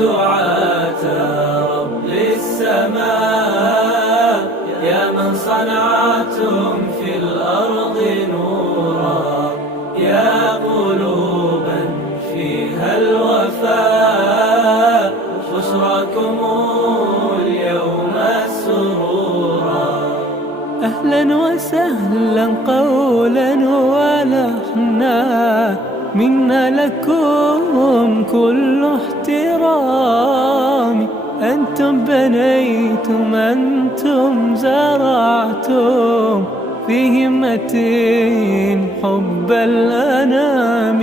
دعاة رب السماء، يا من صنعتم في الأرض نورا، يا قلوبا فيها الوفاء، بشراكم اليوم السرورا. أهلا وسهلا قولا ولحنا، منا لكم كل احترام. أنتم بنيتم، أنتم زرعتم في همة حب الأنام.